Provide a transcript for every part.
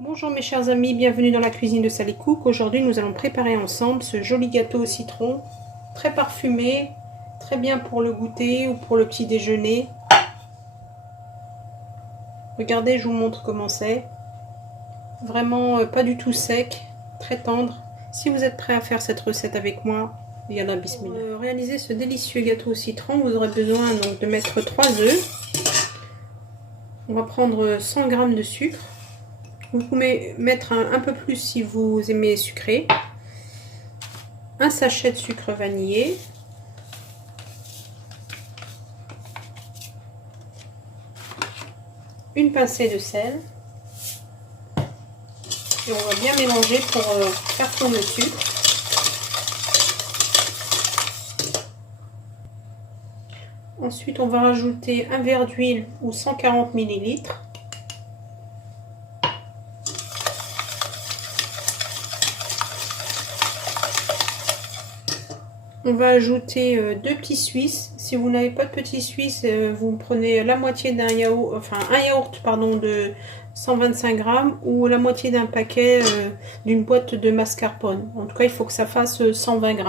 Bonjour mes chers amis, bienvenue dans la cuisine de Sally Cook. Aujourd'hui nous allons préparer ensemble ce joli gâteau au citron, très parfumé, très bien pour le goûter ou pour le petit déjeuner. Regardez, je vous montre comment c'est. Vraiment pas du tout sec, très tendre. Si vous êtes prêt à faire cette recette avec moi, yallah bismillah. Pour réaliser ce délicieux gâteau au citron, vous aurez besoin donc de mettre 3 œufs. On va prendre 100 g de sucre. Vous pouvez mettre un peu plus si vous aimez sucré. Un sachet de sucre vanillé. Une pincée de sel. Et on va bien mélanger pour faire fondre le sucre. Ensuite, on va rajouter un verre d'huile ou 140 ml. On va ajouter 2 petits suisses. Si vous n'avez pas de petits suisses, vous prenez la moitié d'un yaourt, enfin un yaourt pardon de 125 g ou la moitié d'un paquet d'une boîte de mascarpone. En tout cas, il faut que ça fasse 120 g.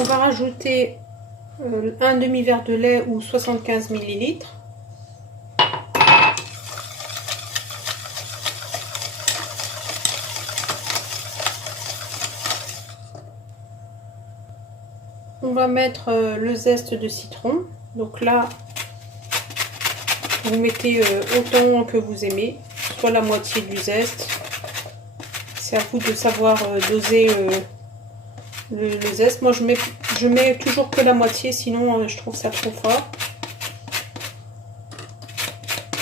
On va rajouter un demi-verre de lait ou 75 ml. On va mettre le zeste de citron. Donc là, vous mettez autant que vous aimez, soit la moitié du zeste. C'est à vous de savoir doser le zeste. Moi, je mets toujours que la moitié, sinon je trouve ça trop fort.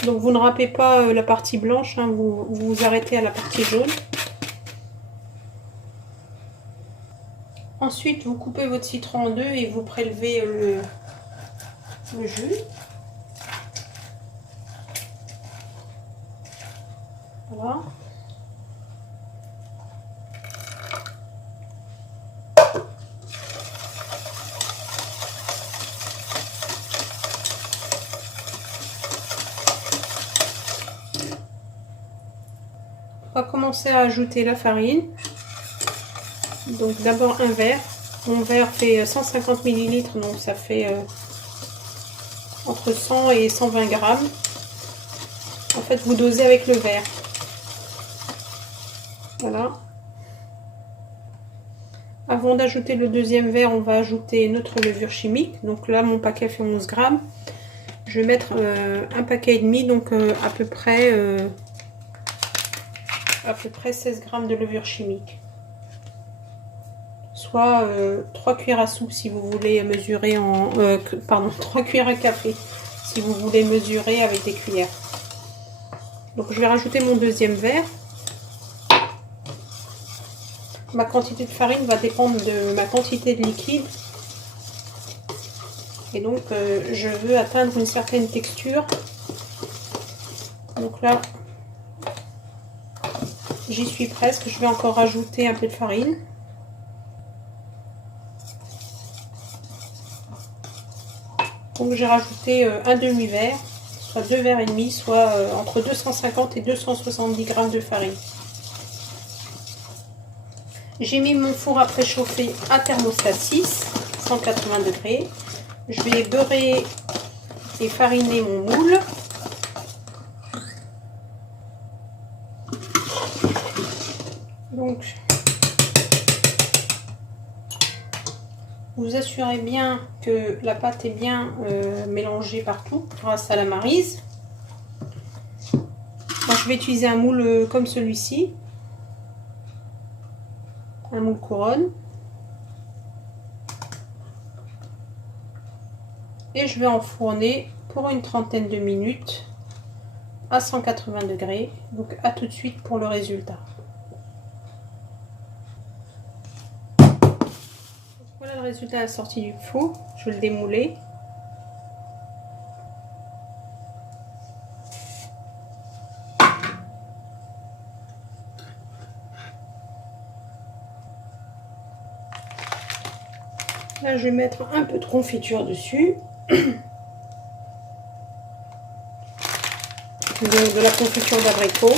Donc vous ne râpez pas la partie blanche, hein, vous arrêtez à la partie jaune. Ensuite, vous coupez votre citron en deux et vous prélevez le jus. Voilà. On va commencer à ajouter la farine. Donc d'abord un verre. Mon verre fait 150 ml, donc ça fait entre 100 et 120 g. En fait, vous dosez avec le verre. Voilà. Avant d'ajouter le deuxième verre, on va ajouter notre levure chimique. Donc là, mon paquet fait 11 g. Je vais mettre un paquet et demi, donc à peu près 16 g de levure chimique. Soit 3 cuillères à soupe si vous voulez mesurer en... pardon, 3 cuillères à café si vous voulez mesurer avec des cuillères. Donc je vais rajouter mon deuxième verre. Ma quantité de farine va dépendre de ma quantité de liquide. Et donc je veux atteindre une certaine texture. Donc là, j'y suis presque. Je vais encore rajouter un peu de farine. Donc j'ai rajouté un demi-verre, soit 2 verres et demi, soit entre 250 et 270 g de farine. J'ai mis mon four à préchauffer à thermostat 6, 180 degrés. Je vais beurrer et fariner mon moule. Donc, vous assurez bien que la pâte est bien mélangée partout grâce à la maryse. Moi, je vais utiliser un moule comme celui-ci, un moule couronne. Et je vais enfourner pour une trentaine de minutes à 180 degrés. Donc à tout de suite pour le résultat. Voilà le résultat à la sortie du four. Je vais le démouler. Là, je vais mettre un peu de confiture dessus. De la confiture d'abricot.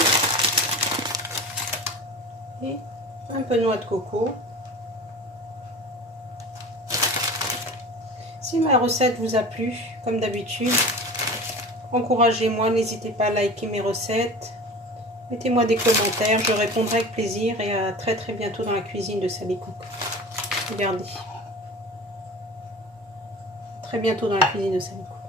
Et un peu de noix de coco. Si ma recette vous a plu, comme d'habitude, encouragez-moi, n'hésitez pas à liker mes recettes. Mettez-moi des commentaires, je répondrai avec plaisir et à très très bientôt dans la cuisine de Sally Cook. Regardez. Très bientôt dans la cuisine de Sally Cook.